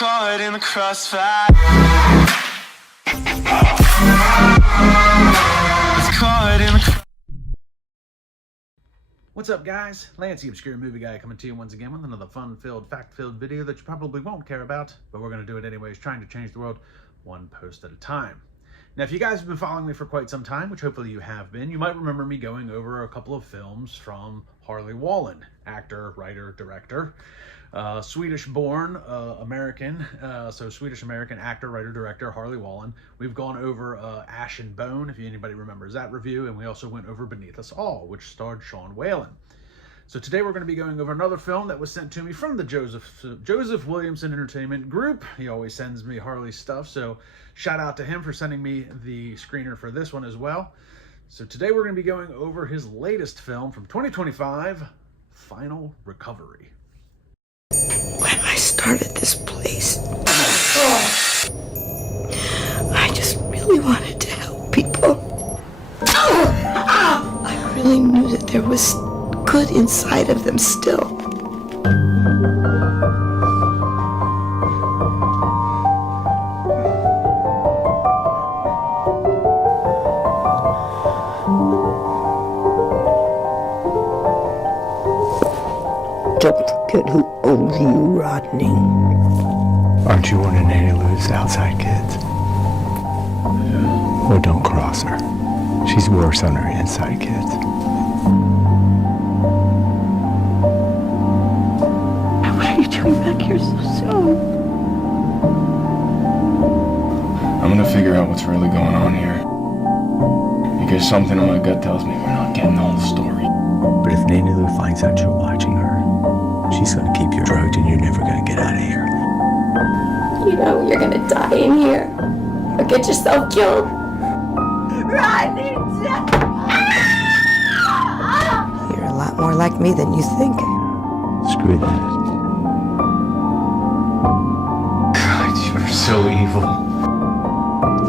caught in the crossfire. It's caught in the What's up, guys? Lance, the Obscure Movie Guy, coming to you once again with another fun-filled, fact-filled video that you probably won't care about, but we're going to do it anyways, trying to change the world one post at a time. Now, if you guys have been following me for quite some time, which hopefully you have been, you might remember me going over a couple of films from Harley Wallen, actor, writer, director, Swedish-born American, so Swedish-American actor, writer, director, Harley Wallen. We've gone over Ash and Bone, if anybody remembers that review, and we also went over Beneath Us All, which starred Sean Whalen. So today we're going to be going over another film that was sent to me from the Joseph Williamson Entertainment Group. He always sends me Harley stuff, so shout out to him for sending me the screener for this one as well. So today we're going to be going over his latest film from 2025, Final Recovery. When I started this place, I just really wanted to help people. I really knew that there was good inside of them still. Don't forget who owns you, Rodney. Aren't you one of Nanny Lou's outside kids? Well, don't cross her. She's worse on her inside kids. What are you doing back here so soon? I'm gonna figure out what's really going on here. Because something in my gut tells me we're not getting all the story. But if Nanny Lou finds out you're watching her, she's gonna keep you drugged and you're never gonna get out of here. You know you're gonna die in here or get yourself killed. Rodney! You're a lot more like me than you think. Screw that. God, you're so evil.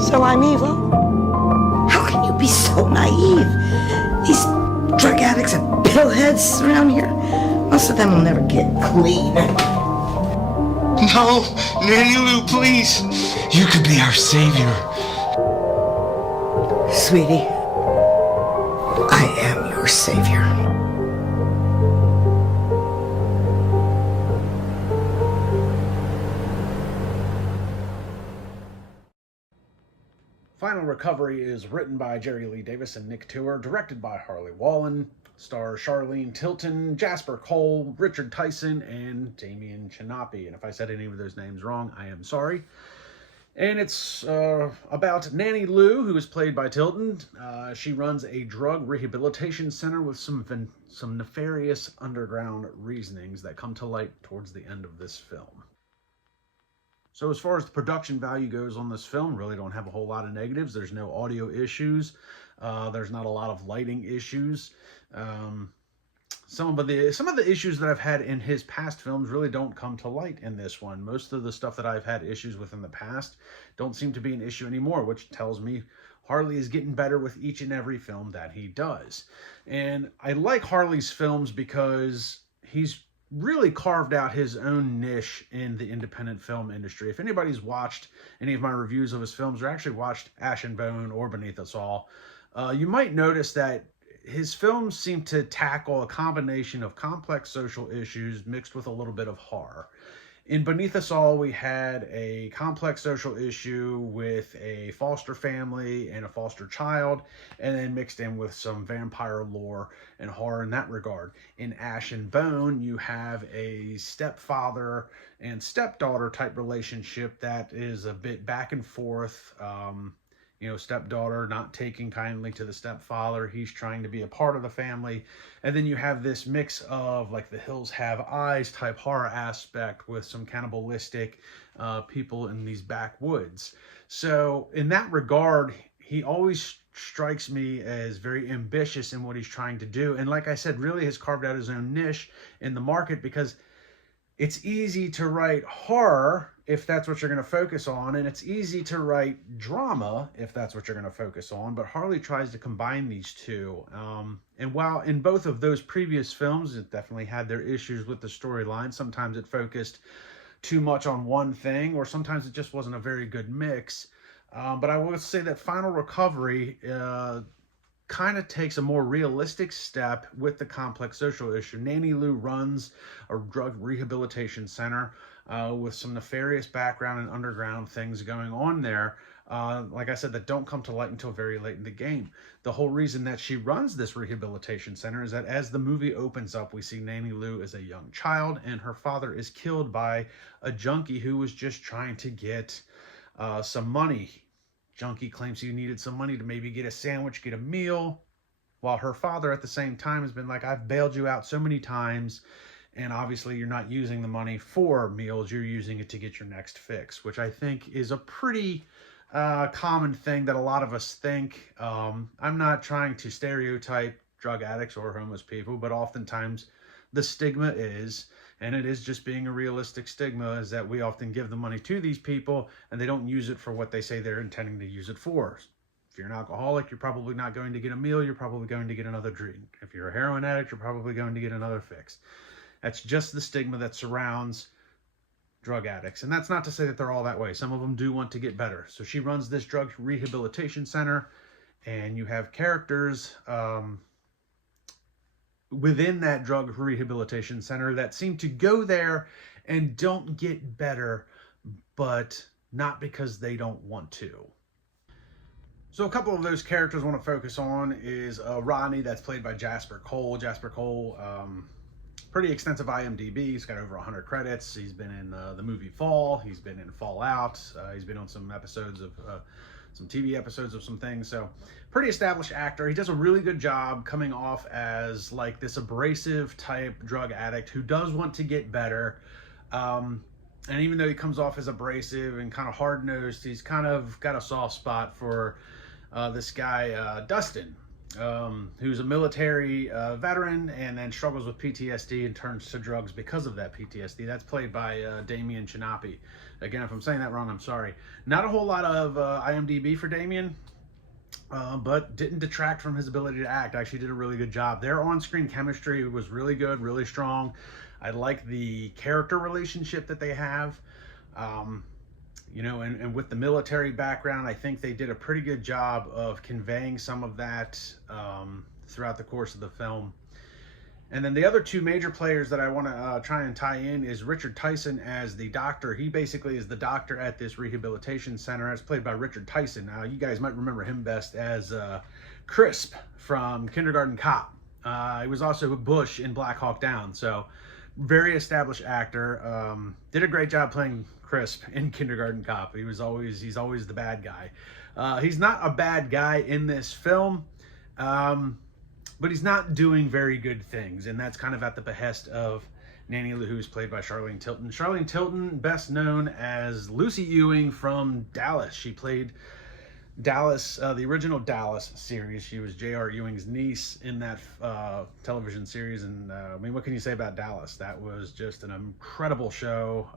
So I'm evil? How can you be so naive? These drug addicts and pillheads around here, most of them will never get clean. No, Nanny Lou, please. You could be our savior. Sweetie, I am your savior. Final Recovery is written by Jerry Lee Davis and Nick Tour, directed by Harley Wallen, stars Charlene Tilton, Jasper Cole, Richard Tyson, and Damian Chinapi. And if I said any of those names wrong, I am sorry. And it's about Nanny Lou, who is played by Tilton. She runs a drug rehabilitation center with some nefarious underground reasonings that come to light towards the end of this film. So as far as the production value goes on this film, really don't have a whole lot of negatives. There's no audio issues. There's not a lot of lighting issues. Some of the issues that I've had in his past films really don't come to light in this one. Most of the stuff that I've had issues with in the past don't seem to be an issue anymore, which tells me Harley is getting better with each and every film that he does. And I like Harley's films because he's really carved out his own niche in the independent film industry. If anybody's watched any of my reviews of his films or actually watched Ash and Bone or Beneath Us All, you might notice that his films seem to tackle a combination of complex social issues mixed with a little bit of horror. In Beneath Us All, we had a complex social issue with a foster family and a foster child, and then mixed in with some vampire lore and horror in that regard. In Ash and Bone, you have a stepfather and stepdaughter type relationship that is a bit back and forth. Stepdaughter not taking kindly to the stepfather. He's trying to be a part of the family. And then you have this mix of like the Hills Have Eyes type horror aspect with some cannibalistic people in these backwoods. So in that regard, he always strikes me as very ambitious in what he's trying to do. And like I said, really has carved out his own niche in the market because it's easy to write horror if that's what you're going to focus on, and it's easy to write drama if that's what you're going to focus on, but Harley tries to combine these two. And while in both of those previous films, it definitely had their issues with the storyline. Sometimes it focused too much on one thing, or sometimes it just wasn't a very good mix. But I will say that Final Recovery kind of takes a more realistic step with the complex social issue. Nanny Lou runs a drug rehabilitation center with some nefarious background and underground things going on there. Like I said, that don't come to light until very late in the game. The whole reason that she runs this rehabilitation center is that as the movie opens up, we see Nanny Lou as a young child, and her father is killed by a junkie who was just trying to get some money. Junkie claims he needed some money to maybe get a sandwich, get a meal, while her father at the same time has been like, I've bailed you out so many times, and obviously you're not using the money for meals, you're using it to get your next fix, which I think is a pretty common thing that a lot of us think. I'm not trying to stereotype drug addicts or homeless people, but oftentimes the stigma is, and it is just being a realistic stigma, is that we often give the money to these people and they don't use it for what they say they're intending to use it for. If you're an alcoholic, you're probably not going to get a meal, you're probably going to get another drink. If you're a heroin addict, you're probably going to get another fix. That's just the stigma that surrounds drug addicts. And that's not to say that they're all that way. Some of them do want to get better. So she runs this drug rehabilitation center, and you have characters within that drug rehabilitation center that seem to go there and don't get better, but not because they don't want to. So a couple of those characters I want to focus on is Rodney, that's played by Jasper Cole. Jasper Cole, pretty extensive IMDb. He's got over 100 credits. He's been in the movie Fall. He's been in Fallout. He's been on some episodes of some TV episodes of some things. So pretty established actor. He does a really good job coming off as like this abrasive type drug addict who does want to get better. And even though he comes off as abrasive and kind of hard-nosed, he's kind of got a soft spot for this guy, Dustin, who's a military veteran and then struggles with PTSD and turns to drugs because of that PTSD. That's played by Damien Chinapi. Again, if I'm saying that wrong, I'm sorry. Not a whole lot of IMDb for Damien, but didn't detract from his ability to act. Actually did a really good job. Their on-screen chemistry was really good, really strong. I like the character relationship that they have. You know, and with the military background, I think they did a pretty good job of conveying some of that throughout the course of the film. And then the other two major players that I want to try and tie in is Richard Tyson as the doctor. He basically is the doctor at this rehabilitation center. It's played by Richard Tyson. You guys might remember him best as Crisp from Kindergarten Cop. He was also Bush in Black Hawk Down. So very established actor. Did a great job playing Crisp in Kindergarten Cop. He's always the bad guy. He's not a bad guy in this film, but he's not doing very good things, and that's kind of at the behest of Nanny Lou, who's played by Charlene Tilton. Charlene Tilton, best known as Lucy Ewing from Dallas. She played Dallas, the original Dallas series. She was J.R. Ewing's niece in that television series, and I mean, what can you say about Dallas? That was just an incredible show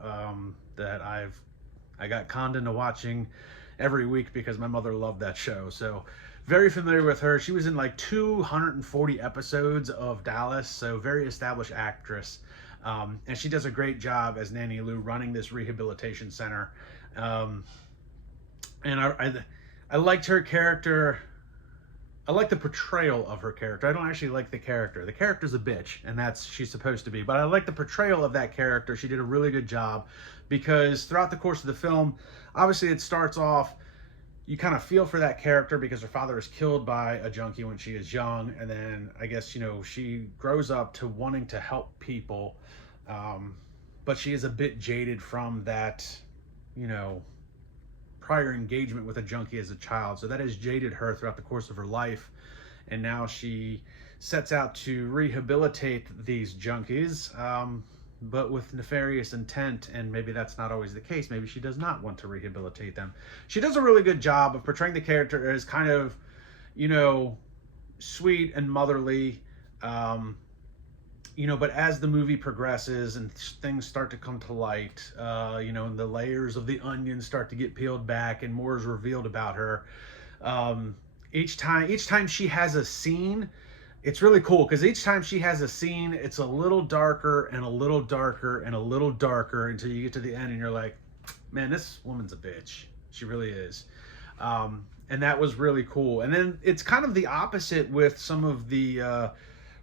that I got conned into watching every week because my mother loved that show. So very familiar with her. She was in like 240 episodes of Dallas, so very established actress. And she does a great job as Nanny Lou running this rehabilitation center. And I liked her character. I like the portrayal of her character. I don't actually like the character. The character's a bitch, and she's supposed to be. But I like the portrayal of that character. She did a really good job because throughout the course of the film, obviously it starts off, you kind of feel for that character because her father is killed by a junkie when she is young. And then I guess, you know, she grows up to wanting to help people. But she is a bit jaded from that, you know, prior engagement with a junkie as a child. So that has jaded her throughout the course of her life. And now she sets out to rehabilitate these junkies, but with nefarious intent, and maybe that's not always the case. Maybe she does not want to rehabilitate them. She does a really good job of portraying the character as kind of, you know, sweet and motherly, you know, but as the movie progresses and things start to come to light, you know, and the layers of the onion start to get peeled back and more is revealed about her, each time she has a scene, it's really cool because each time she has a scene, it's a little darker and a little darker and a little darker until you get to the end and you're like, man, this woman's a bitch. She really is. And that was really cool. And then it's kind of the opposite with some of the,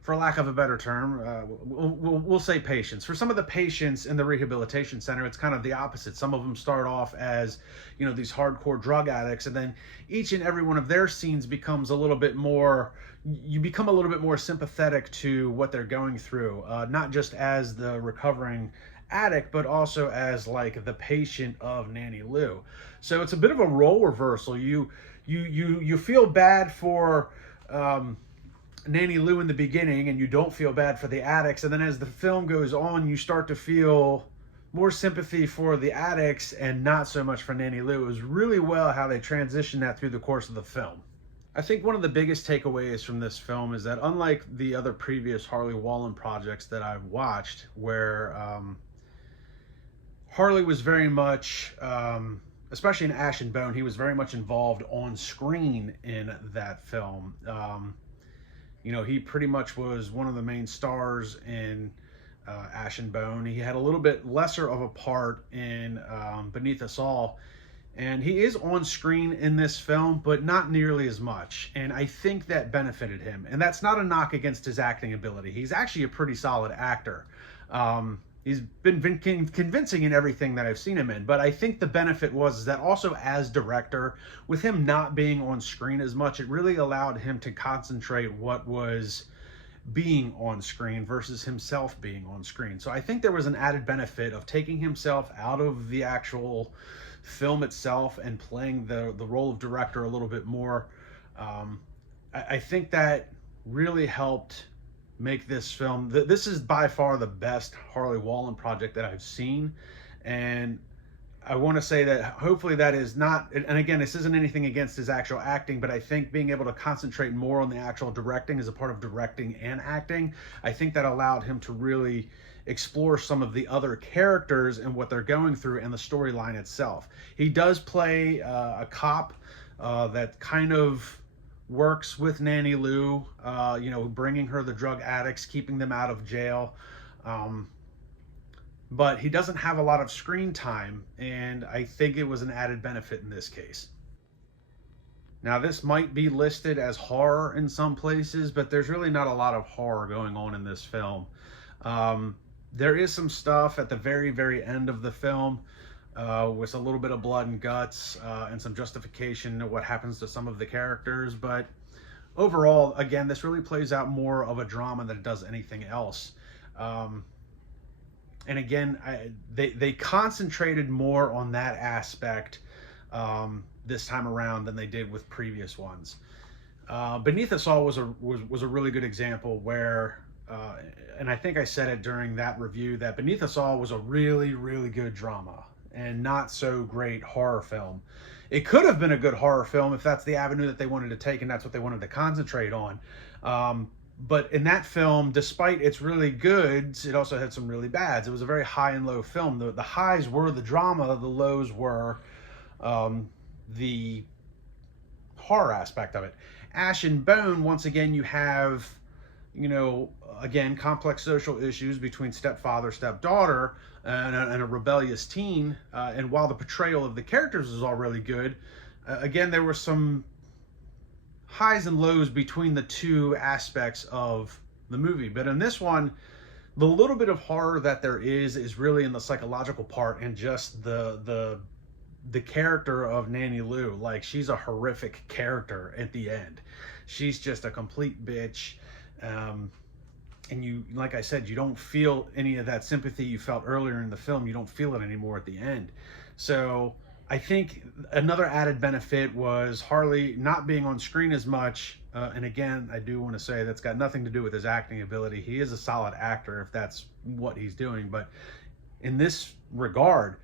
for lack of a better term, we'll say patients. For some of the patients in the rehabilitation center, it's kind of the opposite. Some of them start off as, you know, these hardcore drug addicts, and then each and every one of their scenes becomes a little bit more, you become a little bit more sympathetic to what they're going through, not just as the recovering addict, but also as like the patient of Nanny Lou. So it's a bit of a role reversal. You feel bad for Nanny Lou in the beginning, and you don't feel bad for the addicts, and then as the film goes on, you start to feel more sympathy for the addicts and not so much for Nanny Lou. It was really well how they transitioned that through the course of the film. I think one of the biggest takeaways from this film is that unlike the other previous Harley Wallen projects that I've watched, where Harley was very much, especially in Ash and Bone, he was very much involved on screen in that film. You know, he pretty much was one of the main stars in Ash and Bone. He had a little bit lesser of a part in Beneath Us All, and he is on screen in this film, but not nearly as much, and I think that benefited him. And that's not a knock against his acting ability. He's actually a pretty solid actor. He's been convincing in everything that I've seen him in, but I think the benefit was that also as director, with him not being on screen as much, it really allowed him to concentrate what was being on screen versus himself being on screen. So I think there was an added benefit of taking himself out of the actual film itself and playing the role of director a little bit more. I think that really helped make this film. This is by far the best Harley Wallen project that I've seen, and I want to say that hopefully that is not, and again, this isn't anything against his actual acting, but I think being able to concentrate more on the actual directing as a part of directing and acting, I think that allowed him to really explore some of the other characters and what they're going through and the storyline itself. He does play a cop that kind of works with Nanny Lou, you know, bringing her the drug addicts, keeping them out of jail. But he doesn't have a lot of screen time, and I think it was an added benefit in this case. Now, this might be listed as horror in some places, but there's really not a lot of horror going on in this film. There is some stuff at the very, very end of the film with a little bit of blood and guts and some justification of what happens to some of the characters. But overall, again, this really plays out more of a drama than it does anything else. And again, they concentrated more on that aspect this time around than they did with previous ones. Beneath Us All was a really good example where, and I think I said it during that review, that Beneath Us All was a really, really good drama and not so great horror film. It could have been a good horror film if that's the avenue that they wanted to take and that's what they wanted to concentrate on. But in that film, despite its really goods, it also had some really bads. It was a very high and low film. The highs were the drama, the lows were the horror aspect of it. Ash and Bone, once again, you have, you know, again, complex social issues between stepfather, stepdaughter, and a rebellious teen. And while the portrayal of the characters was all really good, again, there were some highs and lows between the two aspects of the movie. But in this one, the little bit of horror that there is really in the psychological part and just the character of Nanny Lou. Like, she's a horrific character at the end. She's just a complete bitch. And you, like I said, you don't feel any of that sympathy you felt earlier in the film. You don't feel it anymore at the end. So I think another added benefit was Harley not being on screen as much. And again, I do want to say that's got nothing to do with his acting ability. He is a solid actor if that's what he's doing. But in this regard,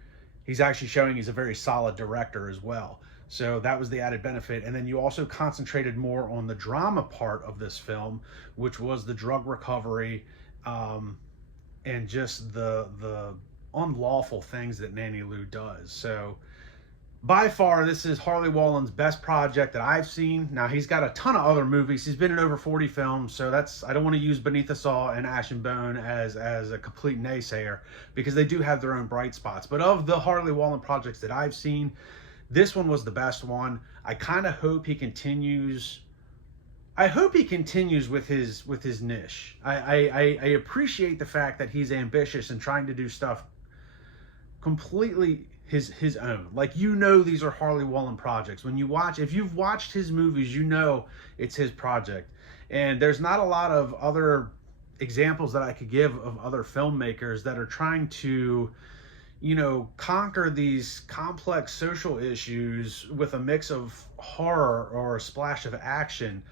he's actually showing he's a very solid director as well. So that was the added benefit. And then you also concentrated more on the drama part of this film, which was the drug recovery and just the unlawful things that Nanny Lou does. So By far, this is Harley Wallen's best project that I've seen. Now, he's got a ton of other movies. He's been in over 40 films, so I don't want to use Beneath the Saw and Ash and Bone as a complete naysayer, because they do have their own bright spots. But of the Harley Wallen projects that I've seen, this one was the best one. I kind of hope he continues. I hope he continues with his niche. I appreciate the fact that he's ambitious and trying to do stuff completely his own. Like, you know, these are Harley Wallen projects. When you watch, if you've watched his movies, you know it's his project. And there's not a lot of other examples that I could give of other filmmakers that are trying to, you know, conquer these complex social issues with a mix of horror or a splash of action.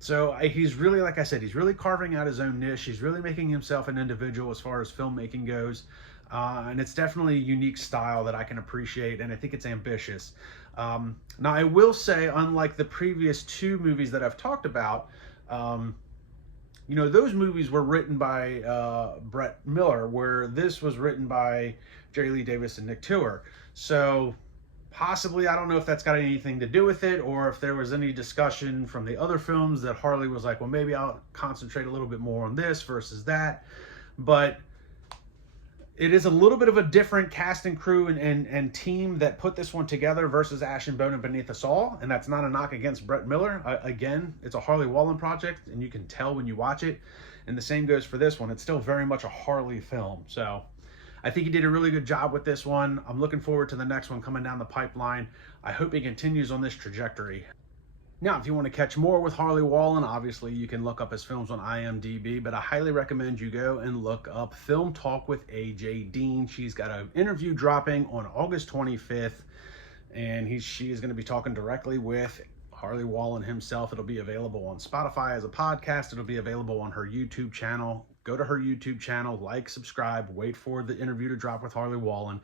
So he's really, like I said, he's really carving out his own niche. He's really making himself an individual as far as filmmaking goes. And it's definitely a unique style that I can appreciate, and I think it's ambitious. Now, I will say, unlike the previous two movies that I've talked about, you know, those movies were written by Brett Miller, where this was written by Jerry Lee Davis and Nick Tour. So possibly, I don't know if that's got anything to do with it, or if there was any discussion from the other films that Harley was like, well, maybe I'll concentrate a little bit more on this versus that. But it is a little bit of a different cast and crew and team that put this one together versus Ash and Bone and Beneath the Saw, and that's not a knock against Brett Miller. Again, it's a Harley Wallen project, and you can tell when you watch it, and the same goes for this one. It's still very much a Harley film, so I think he did a really good job with this one. I'm looking forward to the next one coming down the pipeline. I hope he continues on this trajectory. Now, if you want to catch more with Harley Wallen, obviously you can look up his films on IMDb, but I highly recommend you go and look up Film Talk with AJ Dean. She's got an interview dropping on August 25th, and she is going to be talking directly with Harley Wallen himself. It'll be available on Spotify as a podcast. It'll be available on her YouTube channel. Go to her YouTube channel, like, subscribe, wait for the interview to drop with Harley Wallen.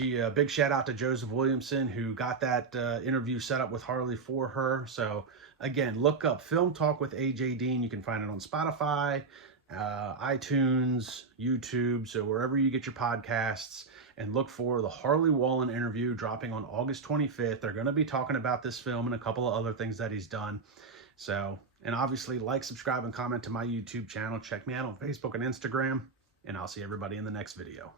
A big shout out to Joseph Williamson, who got that interview set up with Harley for her. So again, look up Film Talk with AJ Dean. You can find it on Spotify, iTunes, YouTube, so wherever you get your podcasts, and look for the Harley Wallen interview dropping on August 25th. They're going to be talking about this film and a couple of other things that he's done. So, and obviously like, subscribe, and comment to my YouTube channel. Check me out on Facebook and Instagram, and I'll see everybody in the next video.